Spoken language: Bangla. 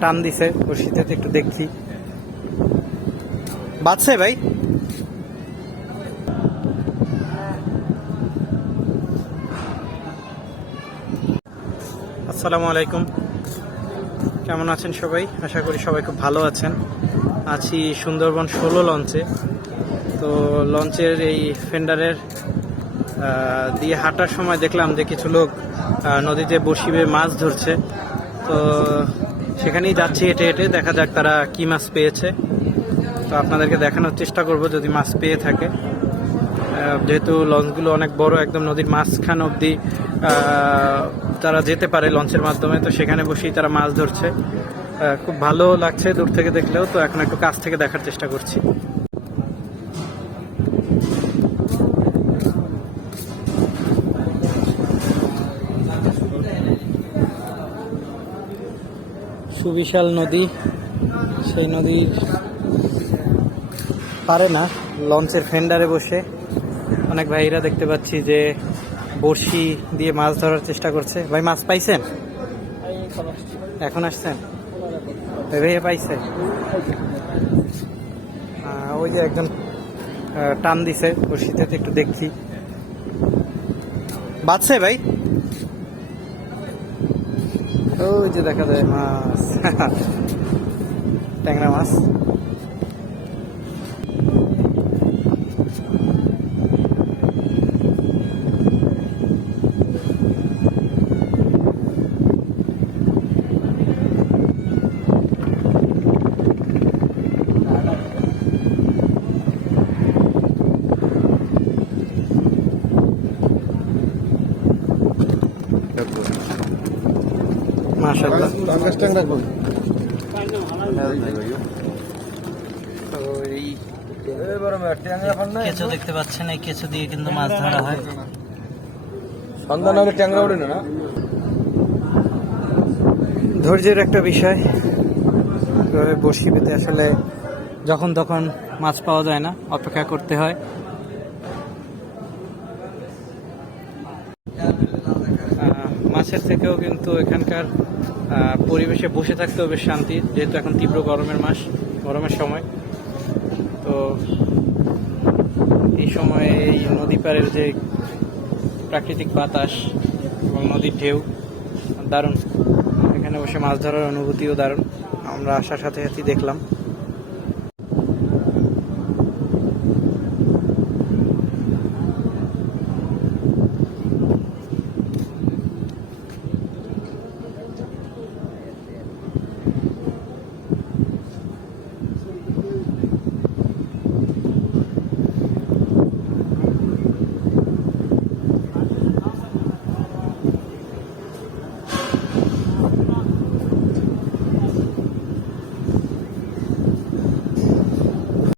টান দিছে বসিতে তো একটু দেখছি। বাজছে ভাই? আসসালামু আলাইকুম। কেমন আছেন সবাই? আশা করি সবাই খুব ভালো আছেন। আছি সুন্দরবন ষোলো লঞ্চে। তো লঞ্চের এই ফেন্ডারের দিয়ে হাঁটার সময় দেখলাম যে কিছু লোক নদীতে বসিবে, মাছ ধরছে। তো সেখানেই যাচ্ছি হেঁটে হেঁটে, দেখা যাক তারা কি মাছ পেয়েছে। তো আপনাদেরকে দেখানোর চেষ্টা করব যদি মাছ পেয়ে থাকে। যেহেতু লঞ্চগুলো অনেক বড়, একদম নদীর মাঝখান অবধি তারা যেতে পারে লঞ্চের মাধ্যমে, তো সেখানে বসেই তারা মাছ ধরছে। খুব ভালো লাগছে দূর থেকে দেখলেও, তো এখন একটু কাছ থেকে দেখার চেষ্টা করছি। সুবিশাল নদী, সেই নদীর পারে না, লঞ্চের ফেন্ডারে বসে অনেক ভাইরা দেখতে পাচ্ছি যে বড়শি দিয়ে মাছ ধরার চেষ্টা করছে। ভাই, মাছ পাইছেন? এখন আসছেন? ভাই ভাইয়া পাইছে। ওই যে একজন টান দিছে বড়শিতে, একটু দেখছি। বাঁচছে ভাই? ওই যে দেখা যায় মাছ। ট্যাংরা মাছ। মাশাআল্লাহ। তো এই কেঁচো দেখতে পাচ্ছেন এই কেঁচো দিয়ে কিন্তু মাছ ধরা হয়। সন্ধ্যা নামে ট্যাংরা ওঠে না? ধৈর্যের একটা বিষয়। এভাবে বসি পেতে আসলে যখন তখন মাছ পাওয়া যায় না অপেক্ষা করতে হয়। মাছের থেকেও কিন্তু এখানকার পরিবেশে বসে থাকতেও বেশ শান্তি, যেহেতু এখন তীব্র গরমের মাস, গরমের সময়। তো এই সময়ে এই নদী পাড়ের যে প্রাকৃতিক বাতাস এবং নদীর ঢেউ, দারুণ। এখানে বসে মাছ ধরার অনুভূতিও দারুণ। আমরা আসার সাথে সাথেই দেখলাম।